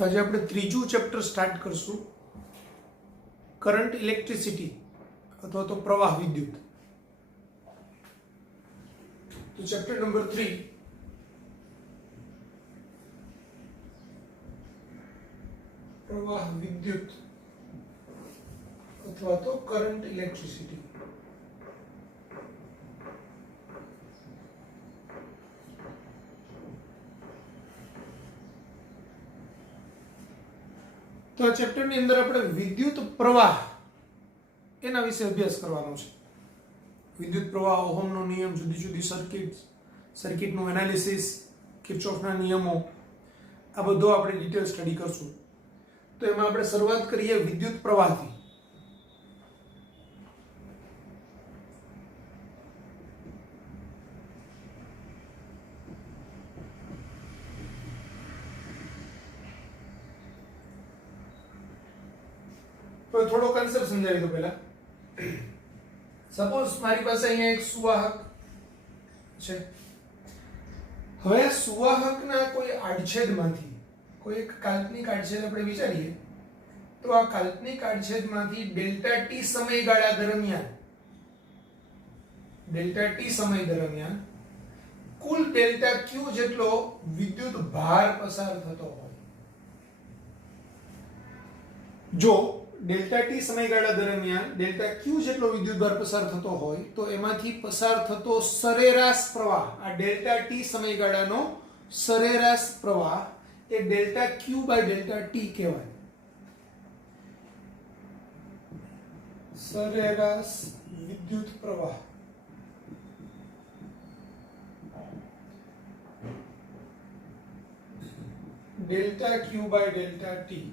આજે આપણે ત્રીજું ચેપ્ટર સ્ટાર્ટ કરશું, કરંટ ઇલેક્ટ્રિસિટી અથવા તો પ્રવાહ વિદ્યુત. તો ચેપ્ટર નંબર 3, પ્રવાહ વિદ્યુત અથવા તો કરંટ ઇલેક્ટ્રિસિટી. તો આ ચેપ્ટરની અંદર આપણે વિદ્યુત પ્રવાહ એના વિશે અભ્યાસ કરવાનો છે. વિદ્યુત પ્રવાહ, ઓહમનો નિયમ, જુદી જુદી સર્કિટનું એનાલિસિસ, કિર્ચોફના નિયમો, આ બધું આપણે ડિટેલ સ્ટડી કરશું. તો એમાં આપણે શરૂઆત કરીએ વિદ્યુત પ્રવાહથી. તો થોડો કન્સેપ્ટ સમજાવી દો પહેલા. સપોઝ મારી પાસે અહીંયા એક સુવાહક છે. હવે સુવાહકના કોઈ આડછેદમાંથી, કોઈ એક કાલ્પનિક આડછેદ આપણે વિચારીએ તો આ કાલ્પનિક આડછેદમાંથી ડેલ્ટા ટી સમયગાળા દરમિયાન કુલ ડેલ્ટા ક્યુ જેટલો વિદ્યુત ભાર પસાર થતો હોય. જો ડેલ્ટા ટી સમયગાળા દરમિયાન ડેલ્ટા ક્યુ જેટલો વિદ્યુતભાર પસાર થતો હોય તો એમાંથી પસાર થતો સરેરાશ પ્રવાહ, આ ડેલ્ટા ટી સમયગાળાનો સરેરાશ પ્રવાહ એ delta Q by delta T કહેવાય. સરેરાશ વિદ્યુત પ્રવાહ delta Q by delta T.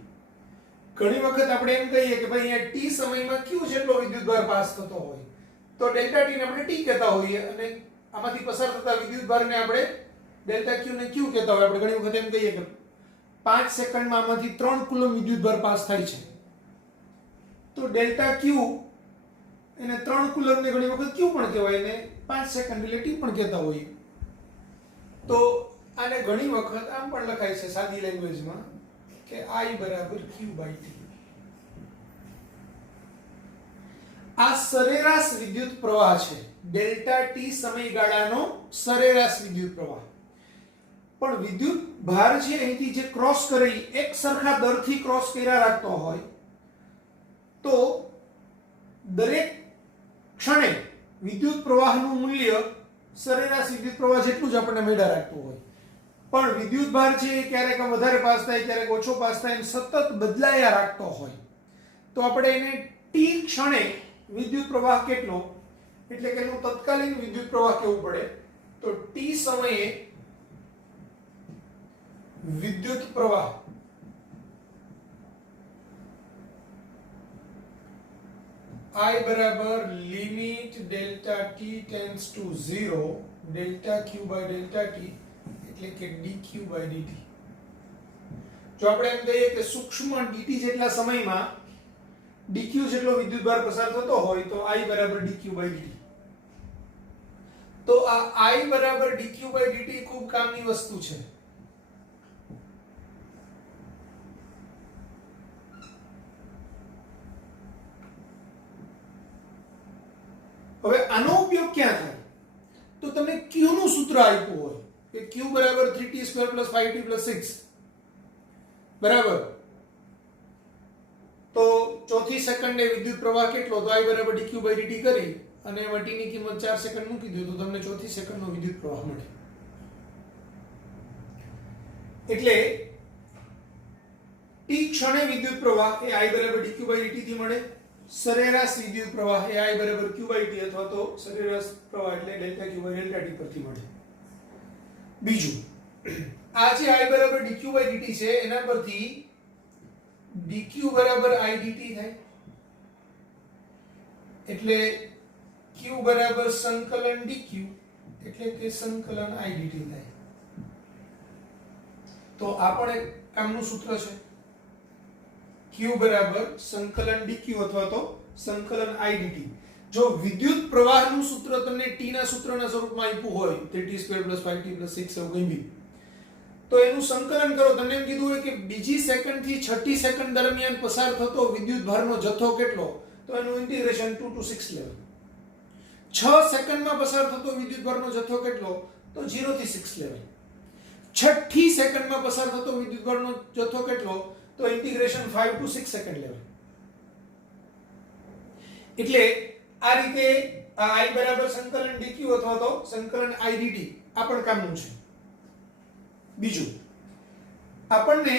ઘણી વખત આપણે એમ કહીએ કે ભાઈ અહીંયા ટી સમયમાં ક્યુ જેટલો વિદ્યુતભાર પાસ થતો હોય તો ડેલ્ટા ટી ને આપણે ટી કહેતા હોઈએ અને આમાંથી પસાર થતા વિદ્યુતભારને આપણે ડેલ્ટા ક્યુ ને ક્યુ કહેતા હોય. આપણે ઘણી વખત એમ કહીએ કે 5 સેકન્ડમાં આમાંથી 3 કુલમ વિદ્યુતભાર પાસ થાય છે તો ડેલ્ટા ક્યુ એને 3 કુલમને ઘણી વખત ક્યુ પણ કહેવાય ને 5 સેકન્ડ એટલે ટી પણ કહેતા હોઈએ. તો આને ઘણી વખત આમ પણ લખાય છે સાદી લેંગ્વેજમાં કે I બરાબર Q બાય T. આ સરેરાશ વિદ્યુત પ્રવાહ છે, ડેલ્ટા ટી સમયગાળાનો સરેરાશ વિદ્યુત પ્રવાહ. પણ વિદ્યુત ભાર છે અહીંથી જે ક્રોસ કરી એક સરખા દરથી ક્રોસ કર્યા રાખતો હોય તો દરેક ક્ષણે વિદ્યુત પ્રવાહનું મૂલ્ય સરેરાશ વિદ્યુત પ્રવાહ જેટલું જ આપણને મળ્યા રાખતું હોય. પણ વિદ્યુત ભાર છે ક્યારેક વધારે પાસ થાય, ક્યારેક ઓછો પાસ થાય, એમ સતત બદલાયા રાખતો હોય તો આપણે એને ટી ક્ષણે વિદ્યુત પ્રવાહ કેટલો એટલે કે એનું તત્કાલીન વિદ્યુત પ્રવાહ કેવું પડે તો ટી સમયે વિદ્યુત પ્રવાહ I બરાબર limit delta T tends to 0 delta Q by delta T એટલે કે dq બાય dt. જો આપણે એમ કહીએ કે સૂક્ષ્મ dt જેટલા સમયમાં dq જેટલો વિદ્યુતભાર પસાર થતો હોય તો I બરાબર dq બાય dt. તો આ I બરાબર dq બાય dt ખૂબ કામની વસ્તુ છે. હવે આનો ઉપયોગ ક્યાં થાય તો તમને q નું સૂત્ર આપ્યું હોય કે q બરાબર 3t² + 5t + 6 બરાબર. તો ચોથી સેકન્ડે વિદ્યુત પ્રવાહ કેટલો તો I બરાબર dq બાય dt કરી અને એમાં t ની કિંમત 4 સેકન્ડ મૂકી દો તો તમને ચોથી સેકન્ડનો વિદ્યુત પ્રવાહ મળે. એટલે t ક્ષણે વિદ્યુત પ્રવાહ એ I બરાબર dq બાય dt થી મળે. સરેરાશ વિદ્યુત પ્રવાહ એ I બરાબર q બાય t અથવા તો સરેરાશ પ્રવાહ એટલે delta q by delta t પરથી મળે. બીજું, આ જે I બરાબર dq બાય dt છે એના પરથી dq બરાબર I dt થાય એટલે q બરાબર સંકલન dq એટલે કે સંકલન I dt થાય. તો આ પણ એક કામનું સૂત્ર છે. q બરાબર સંકલન dq અથવા તો સંકલન I dt. જો વિદ્યુત પ્રવાહનું સૂત્ર તમને t ના સૂત્રના સ્વરૂપમાં આપ્યું હોય 3t² + 5t + 6 એવું કંઈ બી તો એનું સંકલન કરો. તમને એમ કીધું હોય કે બીજી સેકન્ડ થી છઠ્ઠી સેકન્ડ દરમિયાન પસાર થતો વિદ્યુત ભારનો જથ્થો કેટલો, તો એનું ઇન્ટિગ્રેશન 2 to 6 લેવલ. 6 સેકન્ડમાં પસાર થતો વિદ્યુત ભારનો જથ્થો કેટલો, તો 0 થી 6 લેવલ. છઠ્ઠી સેકન્ડમાં પસાર થતો વિદ્યુત ભારનો જથ્થો કેટલો, તો ઇન્ટિગ્રેશન 5 to 6 સેકન્ડ લેવલ. એટલે આ રીતે આ I બરાબર સંકલન dq અથવા તો સંકલન I dt આ પણ કામનું છે. બીજું આપણને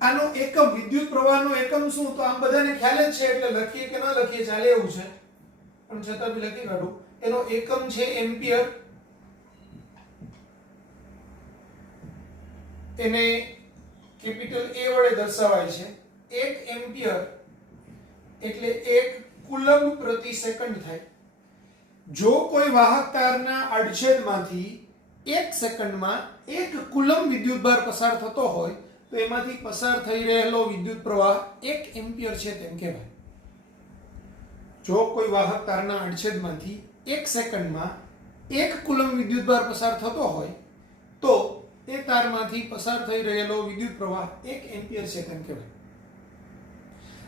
આનો એકમ વિદ્યુત પ્રવાહનો એકમ શું, તો આમ બધાને ખ્યાલ જ છે એટલે લખીએ કે ના લખીએ ચાલે એવું છે, પણ છતાં બી લખી કાઢું. એનો એકમ છે એમ્પિયર. એને કેપિટલ A વડે દર્શાવાય છે. 1 એમ્પિયર એટલે 1 કુલમ્બ પ્રતિ સેકન્ડ થાય. જો કોઈ વાહક તારના અડછેદમાંથી 1 સેકન્ડમાં 1 કુલમ્બ વિદ્યુતભાર પસાર થતો હોય તો એમાંથી પસાર થઈ રહેલો વિદ્યુત પ્રવાહ 1 એમ્પિયર છે તેમ કહેવાય. જો કોઈ વાહક તારના અડછેદમાંથી 1 સેકન્ડમાં 1 કુલમ્બ વિદ્યુતભાર પસાર થતો હોય તો એ તારમાંથી પસાર થઈ રહેલો વિદ્યુત પ્રવાહ 1 એમ્પિયર છે તેમ કહેવાય.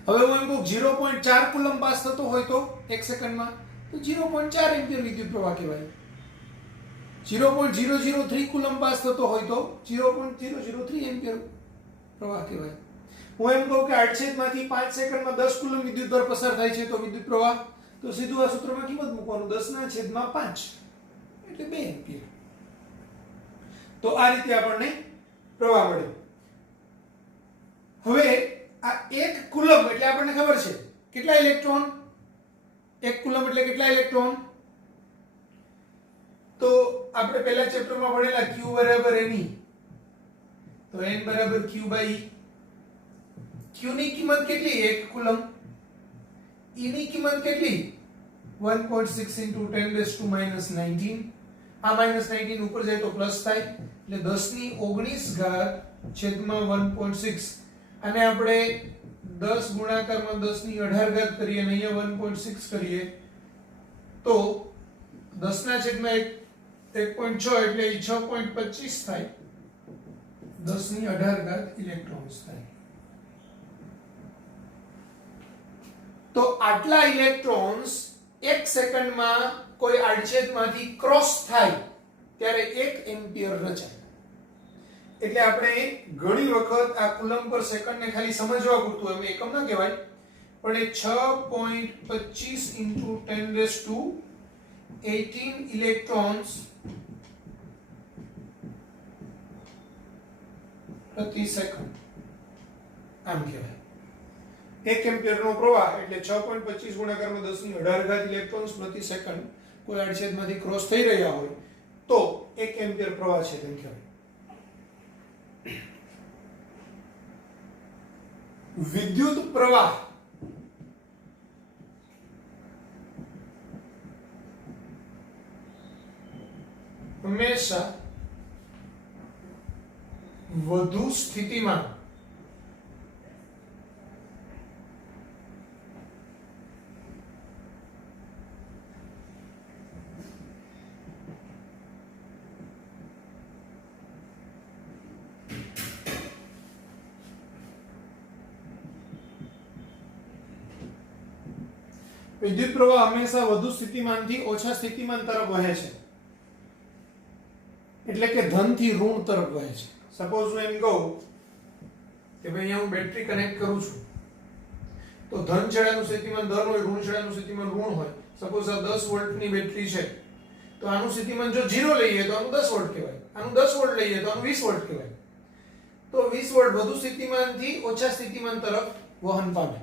હવે હું એમ કહું 0.4 કુલમ્બ પાસ થતો હોય તો 1 સેકન્ડમાં, તો 0.4 એમ્પિયર વિદ્યુત પ્રવાહ કહેવાય. 0.003 કુલમ્બ પાસ થતો હોય તો 0.003 એમ્પિયર પ્રવાહ કહેવાય. હું એમ કહું કે અડછેદમાંથી 5 સેકન્ડમાં 10 કુલમ્બ વિદ્યુતભાર પસાર થાય છે તો વિદ્યુત પ્રવાહ, તો સીધું આ સૂત્રમાં કિંમત મૂકવાનું 10/5 એટલે 2 એમ્પિયર. તો આ રીતે આપણને પ્રવાહ મળ્યો. હવે આ 1 કુલમ્બ એટલે આપણને ખબર છે કેટલા ઇલેક્ટ્રોન, 1 કુલમ્બ એટલે કેટલા ઇલેક્ટ્રોન, તો આપણે પહેલા ચેપ્ટરમાં ભણેલા q બરાબર ne, તો n બરાબર q/e. q ની કિંમત કેટલી, 1 કુલમ્બ. e ની કિંમત કેટલી, 1.6 × 10⁻⁻19. આ -19 ઉપર જાય તો પ્લસ થાય એટલે 10⁻19 છેદમાં 1.6. અને આપણે 10 ગુણાકારમાં 10⁻18 કરીએ અને અહીંયા 1.6 કરીએ તો 10/1 1.6 એટલે 6.25 થાય. 10⁻18 ઇલેક્ટ્રોન્સ થાય. તો આટલા ઇલેક્ટ્રોન્સ 1 સેકન્ડમાં કોઈ આડછેદમાંથી ક્રોસ થાય ત્યારે 1 એમ્પિયર રચાય. એટલે આપણે ઘણી વખત આ કુલમ્બ પર સેકન્ડ ને ખાલી સમજવા પૂરતું એમ એકમ ના કહેવાય, પણ એ 6.25 × 10⁻18 ઇલેક્ટ્રોન્સ પ્રતિ સેકન્ડ આમ કહેવાય. 1 એમ્પિયરનો પ્રવાહ એટલે 6.25 ગુણાકારમાં 10⁻18 ઇલેક્ટ્રોન્સ પ્રતિ સેકન્ડ કોઈ આડછેદમાંથી ક્રોસ થઈ રહ્યા હોય તો 1 એમ્પિયર પ્રવાહ છે તેમ કહેવાય. વિદ્યુત પ્રવાહ હંમેશા વધુ સ્થિતિમાન વિદ્યુત પ્રવાહ હંમેશા વધુ સ્થિતિમાનથી ઓછા સ્થિતિમાન તરફ વહે છે, એટલે કે ધન થી ઋણ તરફ વહે છે. સપોઝ હું એમ કહું કે ભાઈ અહીંયા હું બેટરી કનેક્ટ કરું છું તો ધન છેડાનું સ્થિતિમાન ધન હોય, ઋણ છેડાનું સ્થિતિમાન ઋણ હોય. સપોઝ આ 10 વોલ્ટની બેટરી છે તો આનું સ્થિતિમાન જો 0 લઈએ તો આનું 10 વોલ્ટ કહેવાય, આનું 10 વોલ્ટ લઈએ તો આનું 20 વોલ્ટ કહેવાય. તો 20 વોલ્ટ વધુ સ્થિતિમાનથી ઓછા સ્થિતિમાન તરફ વહન પામે.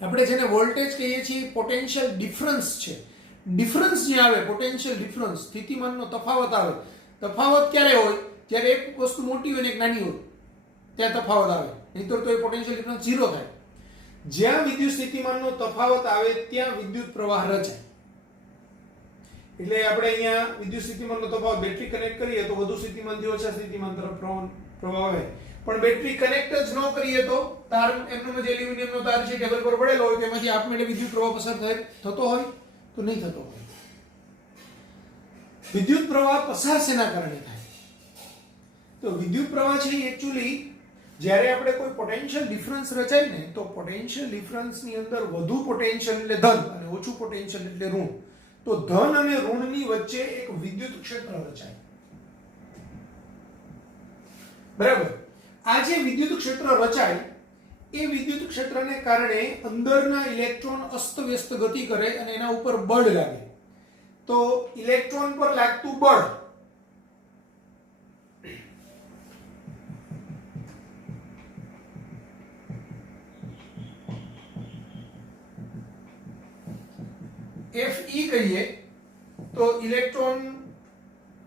આપણે જેને વોલ્ટેજ કહીએ છીએ પોટેન્શિયલ ડિફરન્સ છે. ડિફરન્સ જે આવે, પોટેન્શિયલ ડિફરન્સ, સ્થિતિમાનનો તફાવત આવે. તફાવત ક્યારે હોય, જ્યારે એક વસ્તુ મોટી હોય ને એક નાની હોય ત્યાં તફાવત આવે, નહીંતર તો એ પોટેન્શિયલ ડિફરન્સ 0 થાય. જ્યાં વિદ્યુત સ્થિતિમાનનો તફાવત આવે ત્યાં વિદ્યુત પ્રવાહ રચાય. એટલે આપણે અહીંયા વિદ્યુત સ્થિતિમાનનો તફાવત બેટરી કનેક્ટ કરીએ તો વધુ સ્થિતિમાનથી ઓછા સ્થિતિમાન તરફ પ્રવાહ આવે. પણ બેટરી કનેક્ટ જ ન કરીએ તો તાર એમનો જે એલ્યુમિનિયમનો તાર છે ટેબલ પર પડેલો હોય તેમાંથી આપમેળે વિદ્યુત પ્રવાહ પસાર થતો હોય તો નહીં થતો હોય. વિદ્યુત પ્રવાહ પસાર શેના કારણે થાય? તો વિદ્યુત પ્રવાહ છે એકચ્યુઅલી જ્યારે આપણે કોઈ પોટેન્શિયલ ડિફરન્સ રચાય ને તો પોટેન્શિયલ ડિફરન્સની અંદર વધુ પોટેન્શિયલ એટલે ધન અને ઓછું પોટેન્શિયલ એટલે ઋણ. તો ધન અને ઋણની વચ્ચે એક વિદ્યુત ક્ષેત્ર રચાય. બરાબર. આ જે વિદ્યુત ક્ષેત્ર રચાય એ વિદ્યુત ક્ષેત્રને કારણે અંદરના ઇલેક્ટ્રોન અસ્તવ્યસ્ત ગતિ કરે અને એના ઉપર બળ લાગે. તો ઇલેક્ટ્રોન પર લાગતું બળ Fe કહીએ તો ઇલેક્ટ્રોન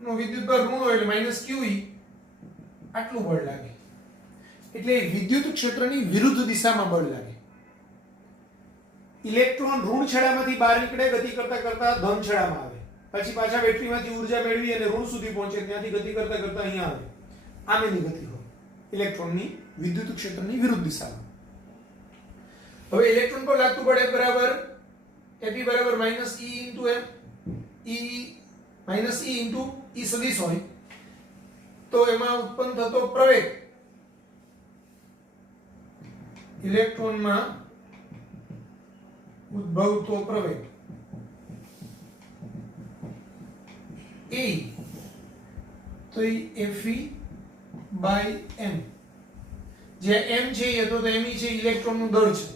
નો વિદ્યુત બળ ઋણ હોય એટલે -QE આટલું બળ લાગે. એટલે વિદ્યુત ક્ષેત્રની વિરુદ્ધ દિશામાં બળ લાગે. ઇલેક્ટ્રોન ઋણ છેડામાંથી બહાર નીકળે, ગતિ કરતા કરતા ધન છેડામાં આવે, પછી પાછા બેટરીમાંથી ઉર્જા મેળવી અને ઋણ સુધી પહોંચે, ત્યાંથી ગતિ કરતા કરતા અહીંયા આવે. આમેની ગતિ હોય ઇલેક્ટ્રોનની વિદ્યુત ક્ષેત્રની વિરુદ્ધ દિશામાં. હવે ઇલેક્ટ્રોન પર લાગતું બળ F બરાબર Fe બરાબર -E into m, E into E સદિશ હોય તો એમાં ઉત્પન્ન થતો પ્રવેગ ઇલેક્ટ્રોનમાં ઉદ્ભવતો પ્રવેગ E તો Fe by m, જે m છે એ તો me છે, ઇલેક્ટ્રોનનું દળ છે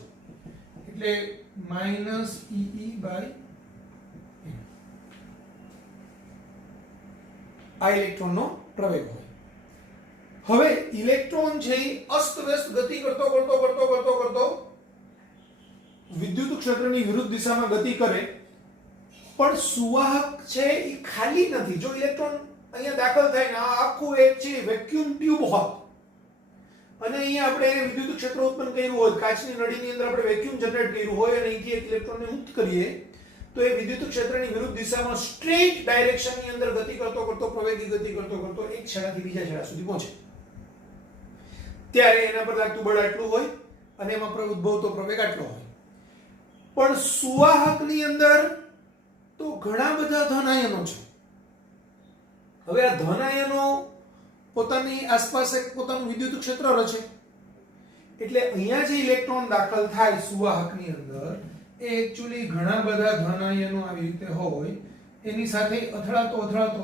એટલે -EE by m. આ ઇલેક્ટ્રોનનો પ્રવેગ હોય. હવે ઇલેક્ટ્રોન છે અસ્તવ્યસ્ત ગતિ કરતો વિદ્યુત ક્ષેત્રની વિરુદ્ધ દિશામાં ગતિ કરે, પણ સુવાહક છે એ ખાલી નથી. જો ઇલેક્ટ્રોન અહીંયા દાખલ થાય ને આ આખું એક છે વેક્યુમ ટ્યુબ હોત અને અહીંયા આપણે એને વિદ્યુત ક્ષેત્ર ઉત્પન્ન કર્યું હોય, કાચની નળીની અંદર આપણે વેક્યુમ જનરેટ કર્યું હોય અને અહીંથી એક ઇલેક્ટ્રોનને મુક્ત કરીએ તો એ વિદ્યુત ક્ષેત્રની વિરુદ્ધ દિશામાં સ્ટ્રેટ ડાયરેક્શનની અંદર ગતિ કરતો પ્રવેગી ગતિ કરતો એક છેડાથી બીજા છેડા સુધી પહોંચે. ત્યારે એના પર લાગતું બળ આટલું હોય અને એમાં ઉદ્ભવતો પ્રવેગ આટલો હોય. પણ સુવાહકની અંદર તો ઘણા બધા ધન આયનો છે. હવે આ ધન આયનો પોતાની આસપાસ એક પોતાનું વિદ્યુત ક્ષેત્ર રચે, એટલે અહીંયા જે ઇલેક્ટ્રોન દાખલ થાય સુવાહકની અંદર એ એકચ્યુઅલી ઘણા બધા ધન આયનો આવી રીતે હોય, એની સાથે અથડાતો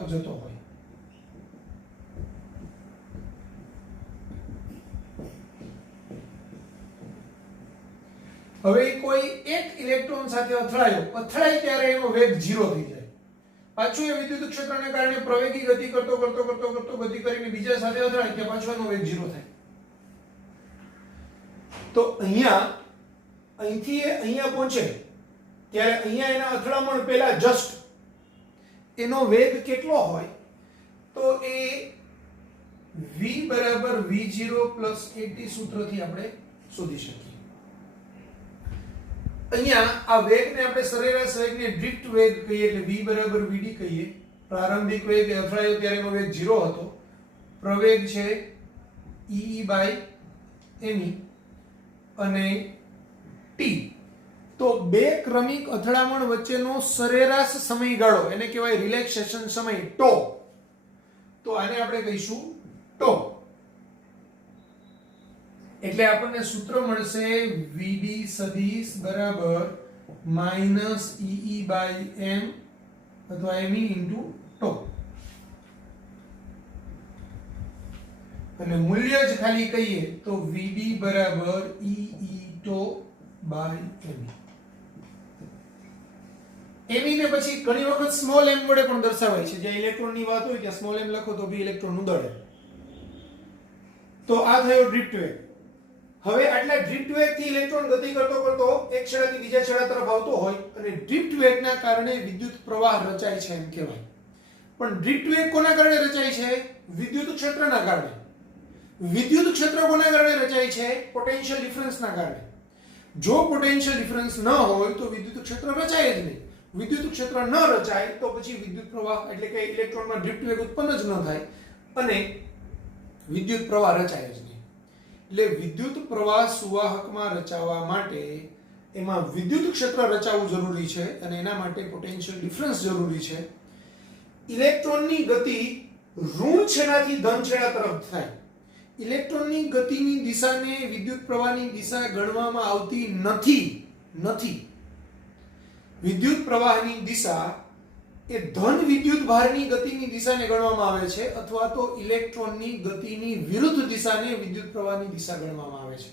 જતો હોય. હવે કોઈ એક ઇલેક્ટ્રોન સાથે અથડાય ત્યારે એનો વેગ 0 થઈ જાય. પાછું એ વિદ્યુત ક્ષેત્રને કારણે પ્રવેગી ગતિ કરતો ગતિ કરીને બીજા સાથે અથડાય કે પાછો એનો વેગ 0 થાય. તો અહીંથી અહીંયા પહોંચે ત્યારે અહીંયા એના અથડામણ પહેલા જસ્ટ એનો વેગ કેટલો હોય તો એ v બરાબર v0 at સૂત્રથી આપણે શોધી શકીએ. અહીંયા આ વેગને આપણે સરેરાશ વેગને ડ્રિફ્ટ વેગ કહીએ એટલે v બરાબર vd કહીએ. પ્રારંભિક વેગ અથડાયો ત્યારે એનો વેગ 0 હતો. પ્રવેગ છે e by me અને t. તો બે ક્રમિક અથડામણ વચ્ચેનો સરેરાશ સમયગાળો એને કહેવાય રિલેક્સેશન સમય τ. તો આને આપણે કહીશું τ. એટલે આપણને સૂત્ર મળશે vd સદિશ બરાબર -ee by m અથવા me into τ. અને મૂલ્ય જ ખાલી કહીએ તો vd બરાબર ee τ by me. me ને પછી ઘણી વખત સ્મોલ m વડે પણ દર્શાવાય છે. જ્યાં ઇલેક્ટ્રોનની વાત હોય ત્યાં સ્મોલ m લખો તો બી ઇલેક્ટ્રોનનું દળ. તો આ થયો ડ્રિફ્ટ વેગ. હવે આટલા ડ્રિફ્ટ વેગથી ઇલેક્ટ્રોન ગતિ કરતો એક છેડાથી બીજા છેડા તરફ આવતો હોય અને ડ્રિફ્ટ વેગના કારણે વિદ્યુત પ્રવાહ રચાય છે એમ કહેવાય. પણ ડ્રિફ્ટ વેગ કોના કારણે રચાય છે? વિદ્યુત ક્ષેત્રના કારણે. વિદ્યુત ક્ષેત્ર કોના કારણે રચાય છે? પોટેન્શિયલ ડિફરન્સના કારણે. જો પોટેન્શિયલ ડિફરન્સ ન હોય તો વિદ્યુત ક્ષેત્ર રચાય જ નહીં. વિદ્યુત ક્ષેત્ર ન રચાય તો પછી વિદ્યુત પ્રવાહ એટલે કે ઇલેક્ટ્રોનમાં ડ્રિફ્ટ વેગ ઉત્પન્ન જ ન થાય અને વિદ્યુત પ્રવાહ રચાય જ નહીં. એટલે વિદ્યુત પ્રવાહ સુવાહકમાં રચાવવા માટે એમાં વિદ્યુત ક્ષેત્ર રચાવવું જરૂરી છે અને એના માટે પોટેન્શિયલ ડિફરન્સ જરૂરી છે. ઇલેક્ટ્રોનની ગતિ ઋણ છેડાથી ધન છેડા તરફ થાય. ઇલેક્ટ્રોનની ગતિની દિશાને વિદ્યુત પ્રવાહની દિશા ગણવામાં આવતી નથી. વિદ્યુત પ્રવાહની દિશા એ ધન વિદ્યુત ભારની ગતિની દિશાને ગણવામાં આવે છે અથવા તો ઇલેક્ટ્રોનની ગતિની વિરુદ્ધ દિશાને વિદ્યુત પ્રવાહની દિશા ગણવામાં આવે છે.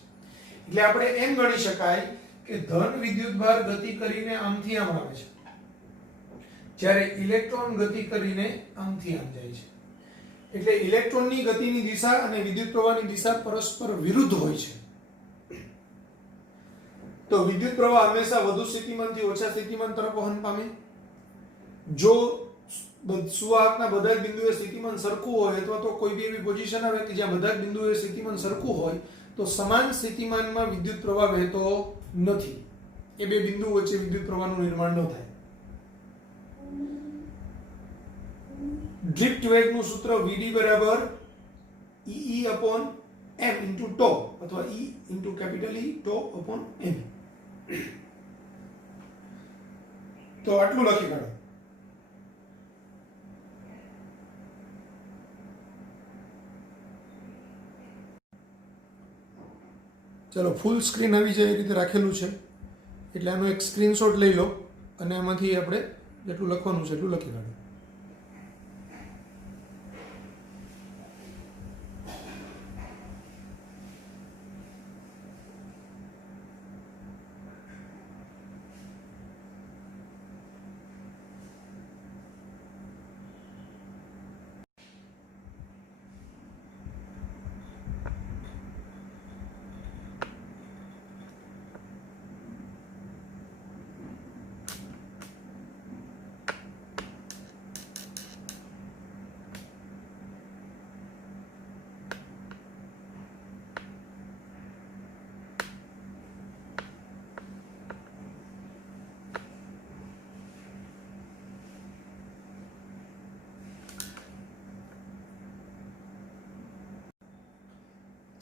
એટલે આપણે એમ ગણી શકાય કે ધન વિદ્યુત ભાર ગતિ કરીને આમથી આમ આવે છે, જ્યારે ઇલેક્ટ્રોન ગતિ કરીને આમથી આમ જાય છે. એટલે ઇલેક્ટ્રોનની ગતિની દિશા અને વિદ્યુત પ્રવાહની દિશા પરસ્પર વિરુદ્ધ હોય છે. તો વિદ્યુત પ્રવાહ હંમેશા વધુ સ્થિતિમાનથી ઓછા સ્થિતિમાન તરફ વહન પામે. જો સુવાહકના બધા જ બિંદુએ સ્થિતિમાન સરખું હોય અથવા તો કોઈ બી એવી પોઝિશન આવે કે જ્યાં બધા જ બિંદુએ સ્થિતિમાન સરખું હોય તો સમાન સ્થિતિમાનમાં વિદ્યુત પ્રવાહ વહેતો નથી. એ બે બિંદુ વચ્ચે વિદ્યુત પ્રવાહનું નિર્માણ ન થાય. ડ્રિફ્ટ વેગનું સૂત્ર Vd બરાબર E/m * τ અથવા E τ/m. તો આટલું લખી કાઢો. ચલો ફૂલ સ્ક્રીન આવી જાય એ રીતે રાખેલું છે, એટલે આનો એક સ્ક્રીનશોટ લઈ લો અને એમાંથી આપણે જેટલું લખવાનું છે એટલું લખી કાઢો.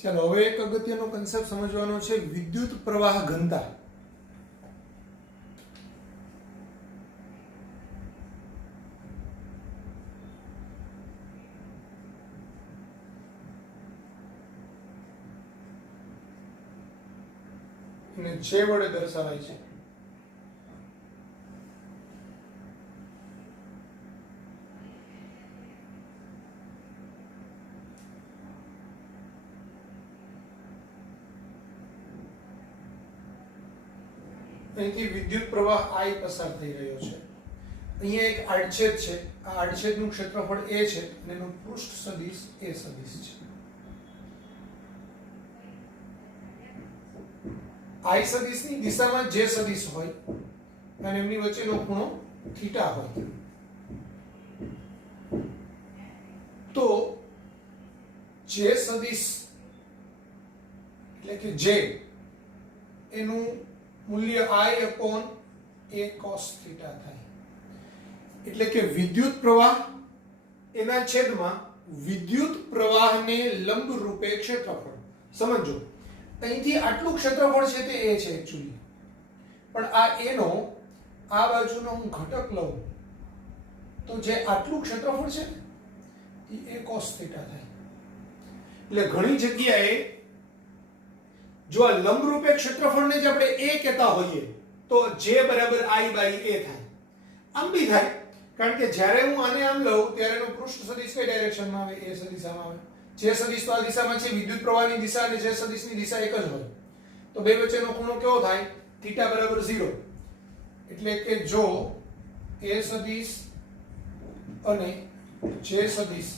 ચાલો હવે એક અગત્યનો કન્સેપ્ટ સમજવાનો છે, વિદ્યુત પ્રવાહ ઘનતા. અને જે વડે દર્શાવાય છે. અહીંથી વિદ્યુત પ્રવાહ I પસાર થઈ રહ્યો છે. અહીંયા એક આડછેદ છે, આ આડછેદનું ક્ષેત્રફળ A છે અને એનું પૃષ્ઠ સદિશ A સદિશ છે. I સદિશની દિશામાં J સદિશ હોય અને એમની વચ્ચેનો ખૂણો થીટા હોય. તો J સદિશ એટલે કે J એનું મૂલ્ય I/a cos થીટા થાય. એટલે કે વિદ્યુત પ્રવાહ એના છેદમાં વિદ્યુત પ્રવાહને લંબ રૂપે ક્ષેત્રફળ. સમજો, અહીંથી આટલું ક્ષેત્રફળ છે તે A છે એકચ્યુઅલી, પણ આ A નો આ બાજુનો હું ઘટક લઉં તો જે આટલું ક્ષેત્રફળ છે ને એ A cos થીટા થાય. એટલે ઘણી જગ્યાએ જો આ લંબરૂપે ક્ષેત્રફળને જ આપણે A કહેતા હોઈએ તો J બરાબર I/A થાય. આમ બી થાય, કારણ કે જ્યારે હું આને આમ લઉં ત્યારે એનો પૃષ્ઠ સદિશ કઈ ડાયરેક્શનમાં આવે? A સદિશમાં આવે. J સદિશ તો આ દિશામાં છે, વિદ્યુત પ્રવાહની દિશા અને J સદિશની દિશા એક જ હોય. તો બે વચ્ચેનો ખૂણો કેવો થાય? થીટા બરાબર 0. એટલે કે જો A સદિશ અને J સદિશ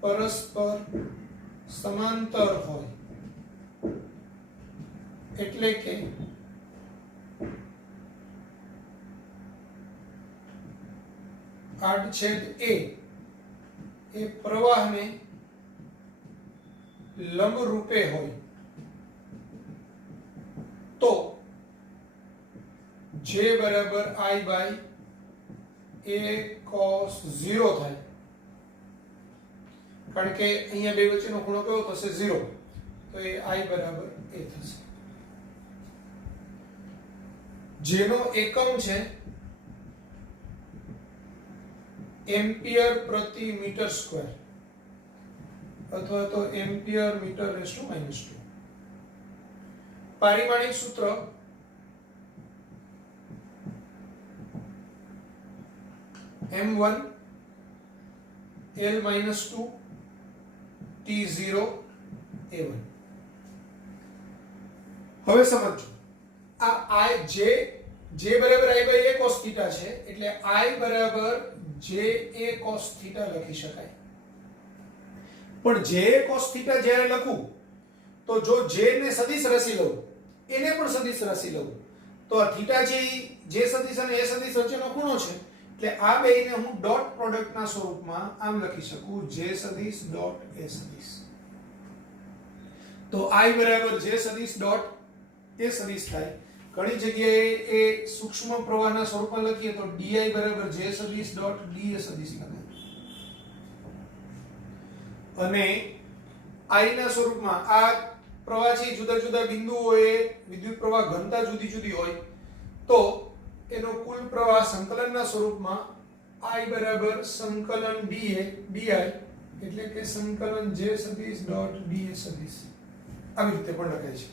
પરસ્પર સમાંતર હોય એટલે કે આડછેદ A એ પ્રવાહને લંબ રૂપે હોય તો J બરાબર I/a cos 0 થાય. કારણ કે અહીંયા બે વચ્ચેનો ખૂણો કેવો થશે? 0. તો એ I બરાબર A થશે. જેનો એકમ છે એમ્પિયર પ્રતિ મીટર સ્ક્વેર અથવા તો એમ્પિયર મીટર રેઝ ટુ -2. પારિમાણિક સૂત્ર m1 L-2 T0 A1. હવે સમજો આ I J બરાબર I by A cos θ છે એટલે I બરાબર J A cos θ લખી શકાય. પણ J A cos θ જ્યારે લખું તો જો J ને સદિશ રાશિ લઉં એને પણ સદિશ રાશિ લઉં તો આ θ જે J સદિશ અને A સદિશ વચ્ચેનો ખૂણો છે એટલે આ બેયને હું ડોટ પ્રોડક્ટના સ્વરૂપમાં આમ લખી શકું J સદિશ ડોટ A સદિશ. તો I બરાબર J સદિશ ડોટ A સદિશ થાય. ઘણી જગ્યાએ એ સૂક્ષ્મ પ્રવાહના સ્વરૂપમાં લખીએ તો DI બરાબર J સદિશ ડોટ DA સદિશ લખાય. અને I ના સ્વરૂપમાં આ પ્રવાહ છે જુદા જુદા બિંદુઓએ વિદ્યુત પ્રવાહ ઘનતા જુદી જુદી હોય તો એનો કુલ પ્રવાહ સંકલનના સ્વરૂપમાં I બરાબર સંકલન DA DI એટલે કે સંકલન J સદિશ ડોટ DA સદિશ આવી રીતે પણ લખાય છે.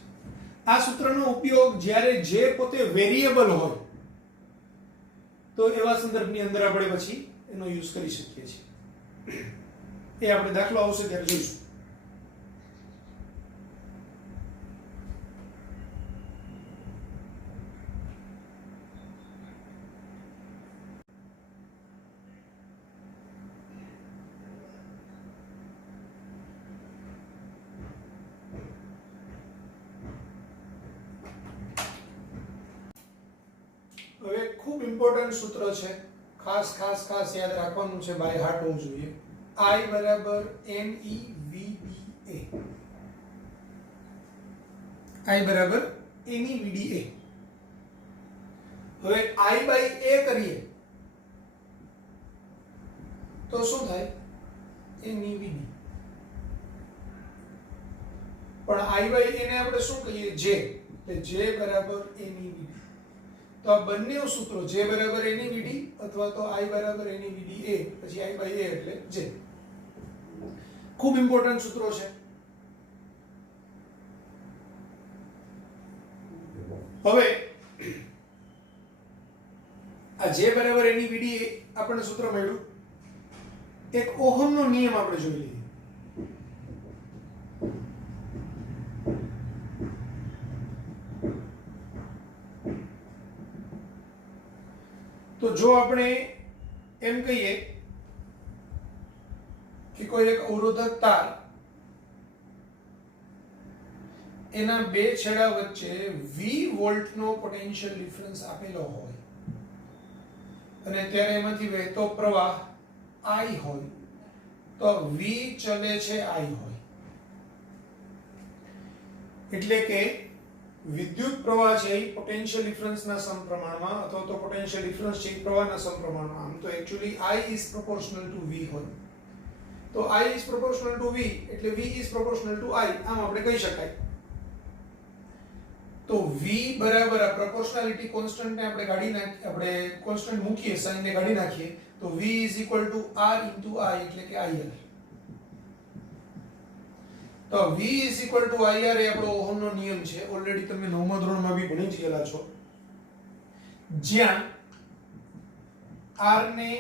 આ સૂત્રનો ઉપયોગ જ્યારે J પોતે વેરિયેબલ હોય તો એવા સંદર્ભની અંદર આપણે પછી એનો યુઝ કરી શકીએ છીએ. એ આપણે દાખલો આવશે ત્યારે જોઈશું. હવે ખૂબ ઇમ્પોર્ટન્ટ સૂત્ર છે, ખાસ ખાસ ખાસ યાદ રાખવાનું છે, બાય હાર્ટ હોવું જોઈએ. I બરાબર NeVDA. I બરાબર NeVDA. હવે I by A કરીએ તો શું થાય? NeVD. પણ I by A ને આપણે શું કહીએ? J. એટલે J બરાબર NeVD. તો આ બંને સૂત્રો J બરાબર NeVD અથવા તો I બરાબર NeVDA પછી I by A એટલે J. ખૂબ ઇમ્પોર્ટન્ટ સૂત્રો છે. હવે આ J બરાબર NeVD આપણને સૂત્ર મળ્યું. એક ઓહમનો નિયમ આપણે જોઈ લઈએ. તો જો આપણે એમ કહીએ કે કોઈ એક અવરોધક તાર એના બે છેડા વચ્ચે V વોલ્ટનો પોટેન્શિયલ ડિફરન્સ આપેલો હોય અને ત્યારે એમાંથી વહેતો પ્રવાહ I હોય તો V ચલે છે I હોય એટલે કે વિદ્યુત પ્રવાહ છે એ પોટેન્શિયલ ડિફરન્સના સમપ્રમાણમાં અથવા તો પોટેન્શિયલ ડિફરન્સ છે એ પ્રવાહના સમપ્રમાણમાં. આમ તો actually I is proportional to V હોય તો I is proportional to V એટલે V is proportional to I આમ આપણે કહી શકાય. તો V બરાબર આ પ્રોપોર્શનાલિટી કોન્સ્ટન્ટ ને આપણે કાઢી નાખીએ, આપણે કોન્સ્ટન્ટ મૂકીએ, સાઈન ને કાઢી નાખીએ તો V is equal to R into I એટલે કે IR. તો V is equal to IR એ આપણો ઓહમનો નિયમ છે. ઓલરેડી તમે 9મા ધોરણમાં બી ભણી ગયેલા છો. જ્યાં R ને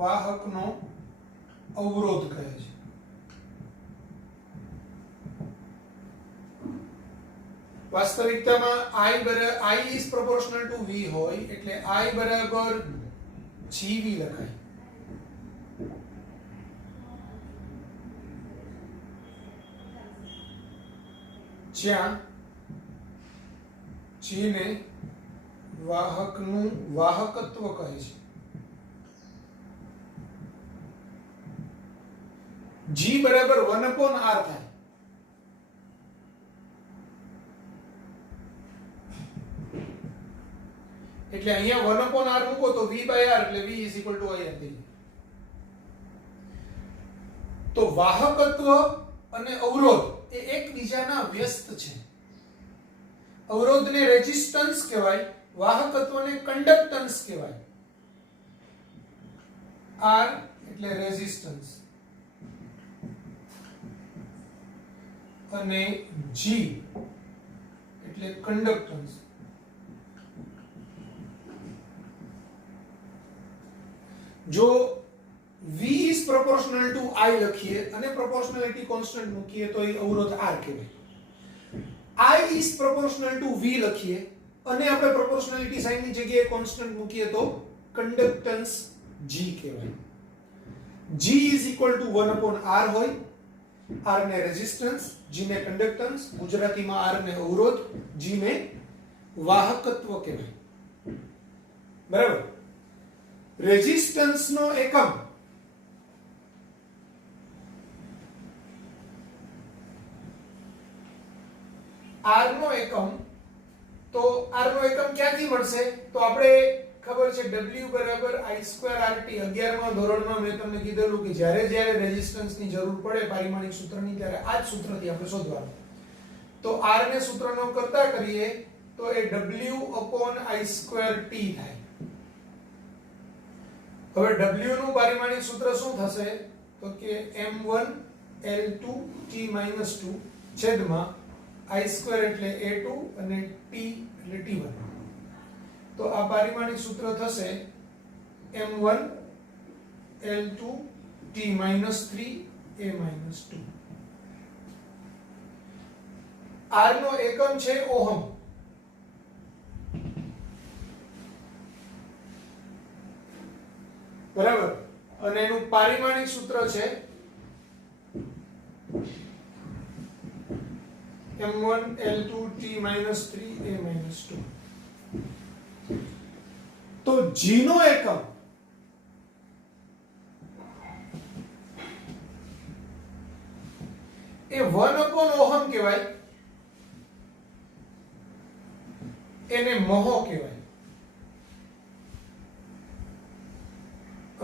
વાહકનો અવરોધ કહે છે. વાસ્તવિકતામાં I is proportional to V હોય એટલે I બરાબર GV લખાય. જ્યાં G ને વાહકનું વાહકત્વ કહે છે. G બરાબર 1/R થાય. એટલે અહીંયા 1/R મૂકો તો V by R એટલે V is equal to IR થઈ જાય. તો વાહકત્વ અને અવરોધ એ એકબીજાના વ્યસ્ત છે. અવરોધને રેઝિસ્ટન્સ કહેવાય, વાહકત્વને કન્ડક્ટન્સ કહેવાય. R એટલે રેઝિસ્ટન્સ અને G એટલે કન્ડક્ટન્સ. જો V is proportional to I લખીએ અને proportionality constant મૂકીએ તો એ અવરોધ R કહેવાય. I is proportional to V લખીએ અને આપણે proportionality sign ની જગ્યાએ constant મૂકીએ તો conductance G કહેવાય. G is equal to 1 upon R હોય. R ને રેઝિસ્ટન્સ, G ને કન્ડક્ટન્સ, ગુજરાતીમાં R ને અવરોધ, G ને વાહકત્વ કહેવાય. બરાબર. રેઝિસ્ટન્સ નો એકમ R નો એકમ, તો R નો એકમ ક્યાંથી મળશે? તો આપણે ખબર છે W બરાબર I2RT 11મા ધોરણમાં મેં તમને કીધેલું કે જ્યારે જ્યારે રેઝિસ્ટન્સ ની જરૂર પડે પારિમાણિક સૂત્રની ત્યારે આ જ સૂત્રથી આપણે શોધવાનું. તો R ને સૂત્રનો કરતા કરીએ તો એ W/I2T થાય. હવે W નું પારિમાણિક સૂત્ર શું થશે? તો કે M1L2T-2 છેદમાં I2 એટલે A2 અને T એટલે T1. તો આ પારિમાણિક સૂત્ર થશે M1L2T-3A-2. R નો એકમ છે ઓહમ. બરાબર. અને એનું પારિમાણિક સૂત્ર છે M1L2T-3A-2. તો G નો એકમ એ 1 upon ઓહમ કહેવાય, એને મહો કહેવાય.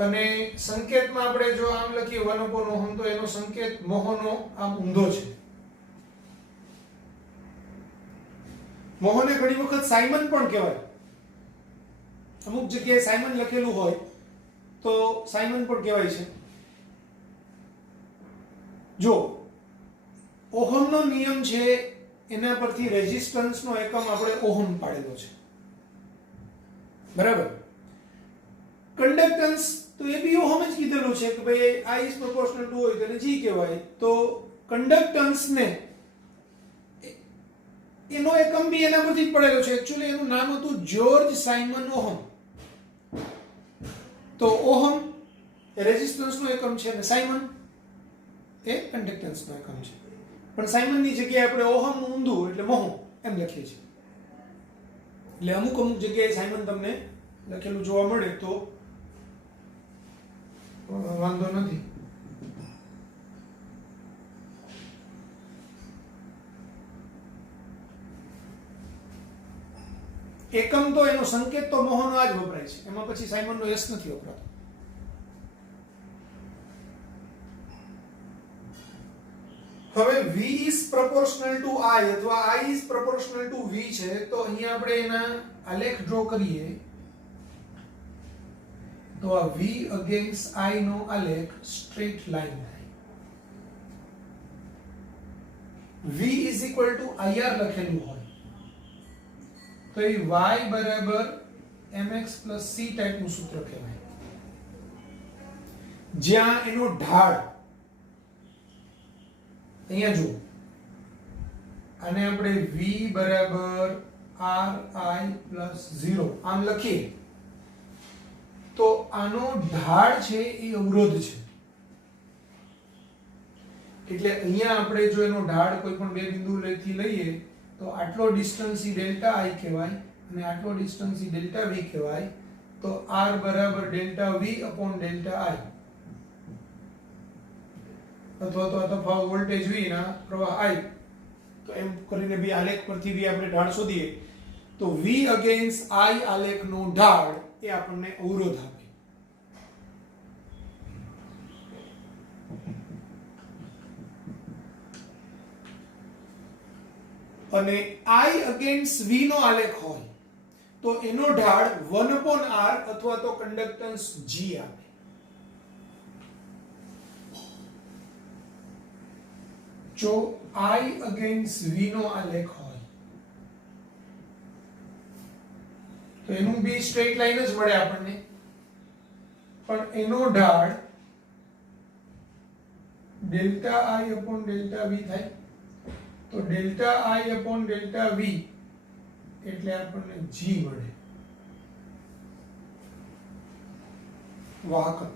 અને સંકેતમાં આપણે જો આમ લખીએ 1 upon ઓહમ તો એનો સંકેત મહોનો આમ ઊંધો છે. મહોને ઘણી વખત સાયમન પણ કહેવાય. અમુક જગ્યાએ સાયમન લખેલું હોય તો સાયમન પણ કહેવાય છે. જો ઓહમનો નિયમ છે એના પરથી રેઝિસ્ટન્સનો એકમ આપણે ઓહમ પાડેલો છે. બરાબર. કન્ડક્ટન્સ તો એ બી ઓહમ જ કીધેલું છે કે ભાઈ I is proportional to હોય તો એને G કહેવાય. તો કન્ડક્ટન્સ ને એનો એકમ બી એના પરથી જ પડેલો છે. એક્ચ્યુઅલી એનું નામ હતું જ્યોર્જ સાયમન ઓહમ. તો ઓહમ એ રેઝિસ્ટન્સનો એકમ છે અને સાયમન એ કન્ડક્ટન્સનો એકમ છે. પણ સાયમનની જગ્યાએ આપણે ઓહમ ઊંધું એટલે મહો એમ લખીએ છીએ. એટલે અમુક જગ્યાએ સાયમન તમને લખેલું જોવા મળે તો વાંધો નથી. એકમ તો એનો સંકેત તો મહોનો આ જ વપરાય છે. એમાં પછી સાયમનનો S નથી વપરાતો. હવે V is proportional to I અથવા I is proportional to V છે તો અહીંયા આપણે એના આલેખ ડ્રો કરીએ તો આ V against I નો આલેખ સ્ટ્રેટ લાઈન થાય. V is equal to IR લખેલું હોય તો એ y બરાબર mx plus c ટાઈપનું સૂત્ર કહેવાય. જ્યાં એનો ઢાળ અહીંયા જુઓ આને આપણે v બરાબર ri plus 0 આમ લખીએ તો આનો ઢાળ છે એ અવરોધ છે. એટલે અહીંયા આપણે જો એનો ઢાળ કોઈ પણ બે બિંદુથી લઈએ તો આટલો ડિસ્ટન્સ ઈ ડેલ્ટા I કહેવાય અને આટલો ડિસ્ટન્સ ઈ ડેલ્ટા V કહેવાય. તો r બરાબર delta V upon delta I અથવા તો આ તફાવત વોલ્ટેજ V ના પ્રવાહ I. તો એમ કરીને બી આલેખ પરથી બી આપણે ઢાળ શોધીએ તો V against I આલેખનો ઢાળ એ આપણને અવરોધ આપે. અને I against V નો આલેખ હોય તો એનો ઢાળ 1 upon R અથવા તો કન્ડક્ટન્સ G આપે. જો I અગેન્સ્ટ V નો આ લેખ હોય તો એનું બી સ્ટ્રેટ લાઈન જ મળે આપણને, પણ એનો ઢાળ delta I upon delta V થાય. તો delta I upon delta V એટલે આપણને G મળે વાહકત્વ.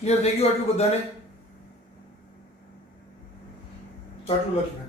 ક્લિયર થઈ ગયું આટલું બધાને? તો આટલું લખી નાખો.